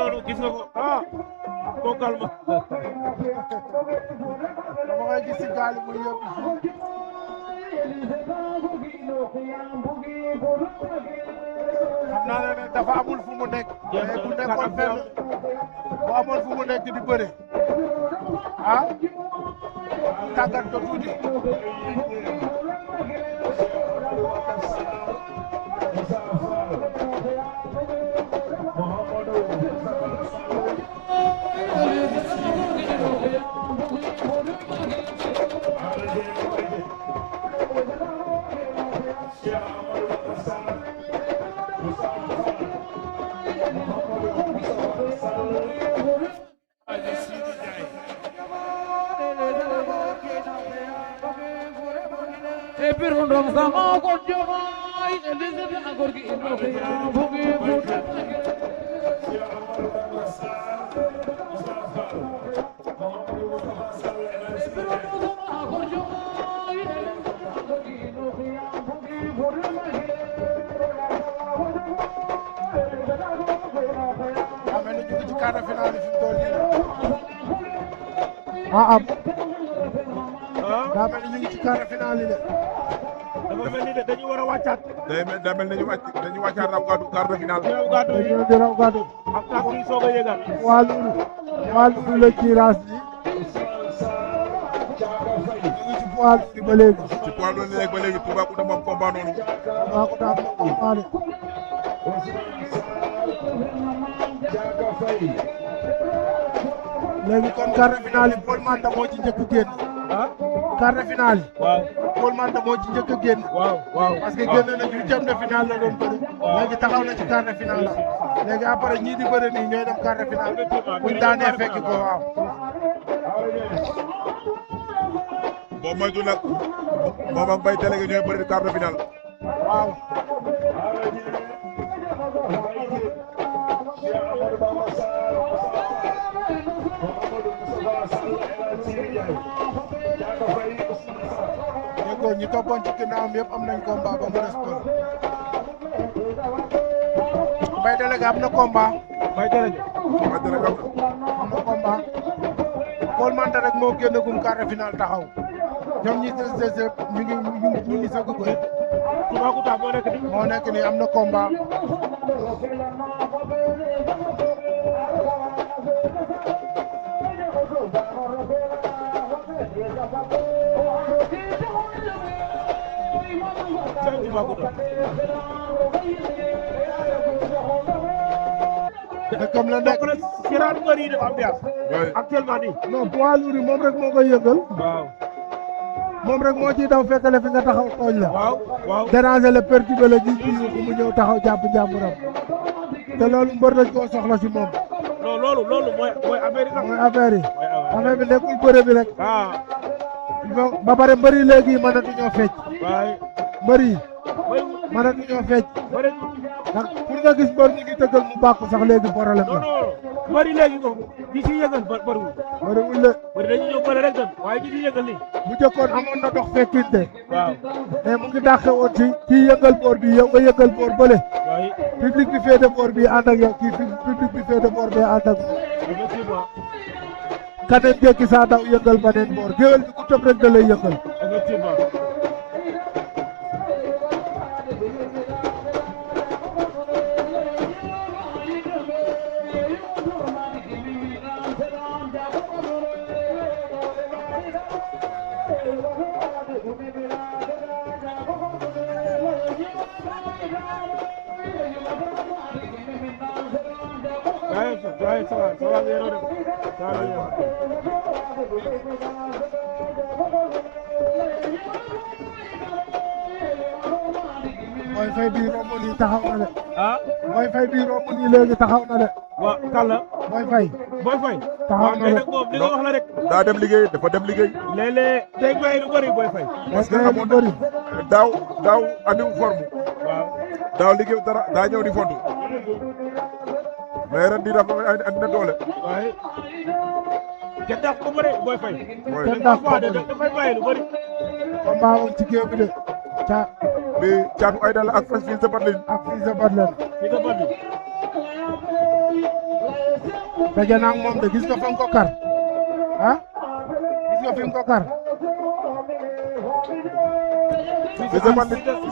noonu gis nga ko ah koo calme. dama koy gis si gaal yi muy yëpp. xam naa ne dafa amul fu mu nekk. mais bu nekkoon fenn bu amoon fu mu nekk di bëre ah tàggat ko tuuti. Pirundom sama konjoma elise na gorgi ino ya bugi bugi quart de finale fi mu toll nii daa mel ni ñu ngi ci quart de finale de. dafa mel ni dañu war a wàccaat. daa mel ni dañu wàccaat raw gàddu quart de finale. raw gàddu yi dañu di raw gàddu. ak tànk yi soog a yëgal. waa Lourou la tirage bi. ñu ngi ci poids lourd ba léegi. ci poids lourd léegi ba léegi Toubacouta moom combat noonu. Toubacouta moom combat de. léegi kon quart de finale yi Paul Manta moo ci njëkk a génn. ah quart de finale yi. waaw Paul Manta moo ci njëkk a génn. waaw parce que génn na huitième de finale la doon bëri. léegi taxaw na ci quart de finale la. léegi après ñii di bëri nii ñooy dem quart de finale. buñ daanee fekki ko waaw. boo moytu nag moom ak Mbaye délégué ñooy bëri quart de finale. waaw. déggoo ñi toppoon ci ginnaawam yëpp am nañ combat ba mu des Paul. Mbaye délégué am na combat. Mbaye délégué. Mbaye délégué am na combat. Paul Manta rek moo génnagum quart de finale taxaw. ñoom ñi des ñu ngi soog a bëri. Toubacouta moo nekk nii. moo nekk nii am na combat. dëkkam la nekk. ci raadu mbër yi def ambiance. actuellement nii. non poids lourd yi moom rek moo koy yëngal. waaw. moom rek moo ciy daw fekkale fi nga taxaw tooñ la. waaw. déranger la perturber la ji ci bu mu ñëw taxaw jàpp jàmburam. te loolu mbër dañ koo soxla si moom. non loolu mooy affaire yi. mooy affaire yi. affaire bi nekkul bëre bi rek. ah. il faut ba pare mbër yi léegi mënatuñoo fecc. waay. mbër yi mënatuñoo fecc. ndax pour nga gis mbër ñu ngi tëggal mu bàkku sax léegi problème la. non bëri léegi moom ñi ciy yëngal bëriwul. bëriwul la. bëri dañuy ñëw bëri rek dem waaye ñi ciy yëngal nii. bu jëkkoon amoon na dox fekkinte. waaw. mais mu ngi dàqe woon ci kii yëngal boor bi yow nga yëngal boor bële. waay. public bi féete boor bi ànd ak yow kii public bi féete boor bee ànd ak moom. effectivement. kaneen jekki saa daw yëngal baneen boor géwél bi ku tëb rek da lay yëngal. effectivement. Boy Faye bii romb nii taxaw na de. ah. Boy Faye bii romb nii léegi taxaw na de. waaw kan la. Boy Faye. Boy Faye. taxaw na de nag moom li nga wax la rek. daa dem liggéey dafa dem liggéey. léeg-léeg tey bay lu bëri Boy Faye. parce que lu amoon bëri. daaw andiwu forme. waaw. daaw liggéey dara daa ñëw di fontu. mais ren di dafa andi na doole. waaye. kenn dàq ko bëre Boy Faye. kenn dàq ko bëre dafay bàyyi lu bëri. combat woon ci géew bi de. bi Thiatou Aïda la ak Fils de Batling. ak Fils de Batling. fi nga bëri. daje naa ak moom de gis nga fa nga ko kar ah gis nga fi nga ko kar. Fils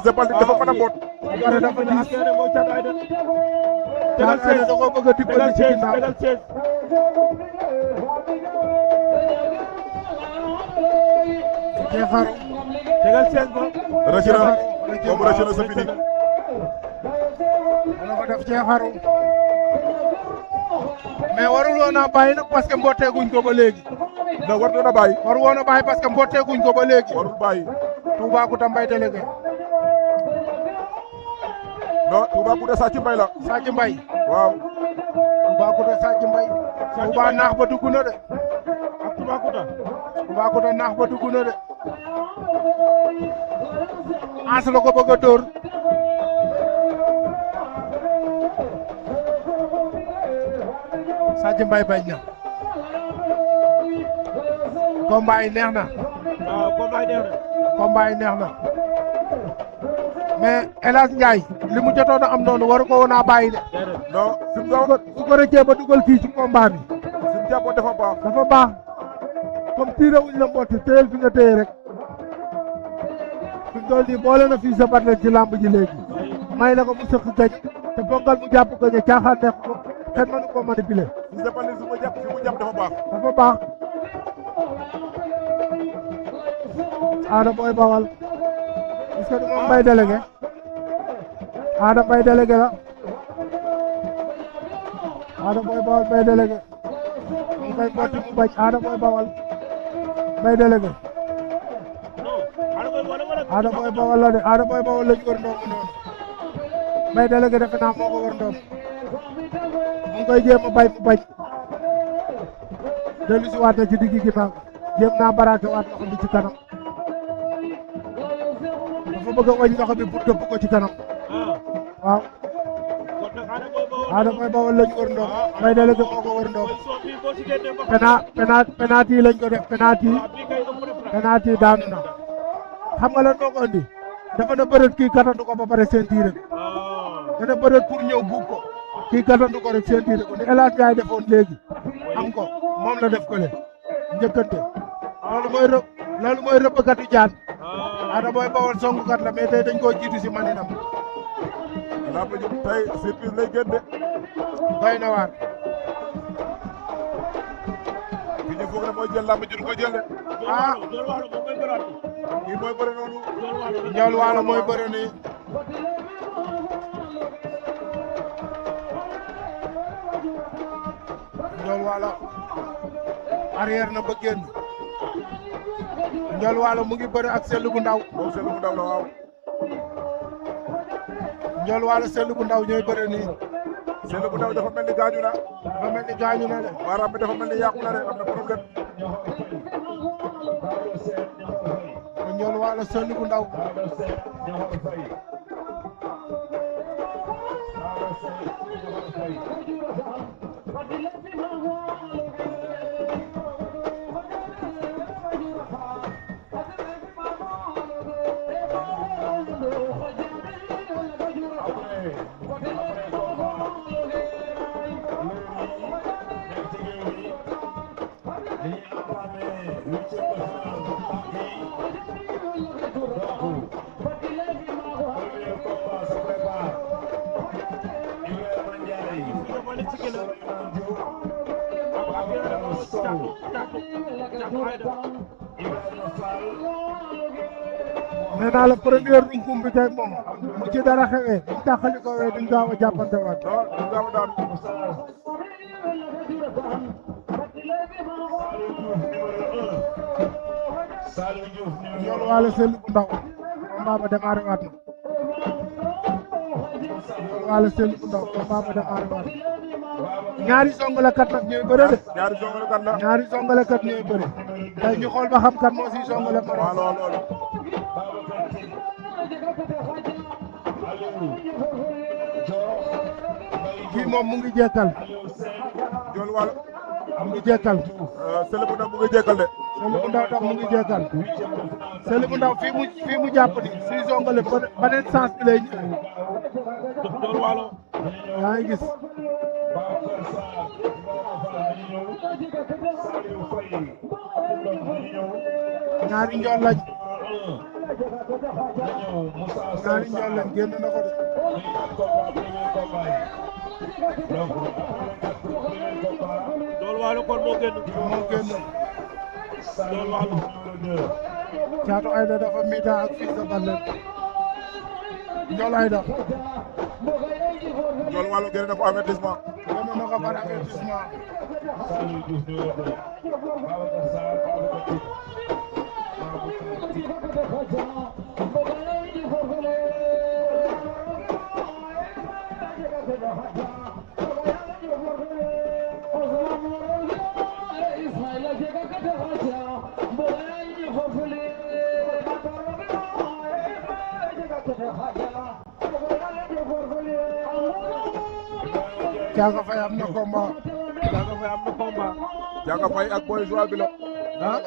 de Balla dafa mën a boot. ba pare dafa diis. tegal Caat Aïda da koo bëgg a dimbali ci ginnaaw. tegal sees jeexaru. tegal sees ba rëcc na boobu rëcc na sa fini. wala ko def jeexaru. mais warul woon a bàyyi nag parce que mbooteeguñ ko ba léegi. non war na bàyyi. warul woon a bàyyi parce que mbooteeguñ ko ba léegi. warul bàyyi. Toubacouta Mbaye délégué. non Toubacouta Sadji Mbaye la. Sadji Mbaye. waaw. Toubacouta Sadji Mbaye. Touba naax ba dugg na de. ak Toubacouta Toubacouta naax ba dugg na de. As la ko bëgg a dóor. Sadji Mbaye bañ na. combat yi neex na. waaw combat yi neex na combat yi neex na. mais El Hadj Ndiaye li mu jotoon a am noonu waru ko woon a bàyyi de. non fi mu doon su ko rëccee ba dugal fii ci combat bi. fi mu jàppoon dafa baax. dafa baax comme tiire wuñ la mbotti téyel fi nga téye rek. fi mu toll nii boole na fii sa bat leen ci làmb ji léegi. may na ko mu sëq gaj te bokkal mu jàpp ko ne caaxaan nekk ko kenn mënu ko manipuler. Fils de Balla fi mu jàpp dafa baax. dafa baax. Ada Boy Bawal est-ce que du moom Mbaye délégué Ada Mbaye délégué la Ada Boy Bawal Mbaye délégué mu koy botti mu bañ Ada Boy Bawal Mbaye délégué Ada Boy Bawal la de Ada Boy Bawal lañ wër ndoom noonu Mbaye délégué defe naa moo ko wër ndoom mu ngi koy jéem a bay mu bañ dellu si waat na ci diggi ginnaaw jéem naa baraake waat loxo bi ci kanam dafa bëgg a wàññi loxo bi pour dëpp ko ci kanam waaw Ada Boy Bawal lañ wër ndoom Mbaye délégué moo ko wër ndoom penalty yi lañ ko def penalty daanu na xam nga lan moo ko andi dafa na bërët kii katandu ko ba pare sentir dana bërët pour ñëw buub ko kii katandu ko rek sentir ko ni El Hadj Ndiaye defoon léegi am ko moom la def ko le njëkkante loolu mooy rëbbkatu jaan Ada Boy Bawal songukat la mais tey dañ koo jiitu si maninam lamb ji tey surprise lay génne. doy na waar ki ñu foog ne mooy jël lamb ji du ko jël de. ah kii mooy bëre noonu. Ndiol Waalo mooy bëre nii Ndiol Waalo arrière na ba génn Ndiol Waalo mu ngi bëre ak Sellu bu ndaw moom Sellu bu ndaw la waaw. Ndiol Waalo Sellu bu ndaw ñooy bëre nii Sellu bu ndaw dafa mel ni gaañu na. dafa mel ni gaañu na de baaraam bi dafa mel ni yàqu na de am na problème. Ndiol Waalo Sellu bu ndaw nee naa la première runkum bi tey moom bu ci dara xewee bu taxali ko wee duñ gaaw a jàppante waat non du gaaw a daan. Ndiol Waalo Sellu bu ndaw combat ba démarré waat na Ndiol Waalo Sellu bu ndaw combat ba démarré waat na ñaari songalekat nag ñooy bëre de ñaari songalekat la. ñaari songalekat ñooy bëre tey ñu xool ba xam kan moo si songale ma waaw loolu. kii moom mu ngi jekkal Ndiol Waalo. mu ngi jekkal Sellu bu ndaw mu ngi jékkal de. Sellu bu ndaw tax mu ngi jekkal Sellu bu ndaw fii mu jàpp ni suy songale beneen sens bi lay ñëw Ndiol Waalo yaa ngi gis ñaari njool lañ génn na ko de Njool Waalo kon moo génn. Njool Waalo. Caatu Ayda dafa miita ak Fils de Balla Njool Ayda Njool Waalo génne na ko avertissement. génn na ko par avertissement Caaka Faye am na combat Caaka Faye ak Boy Joal bi la. ah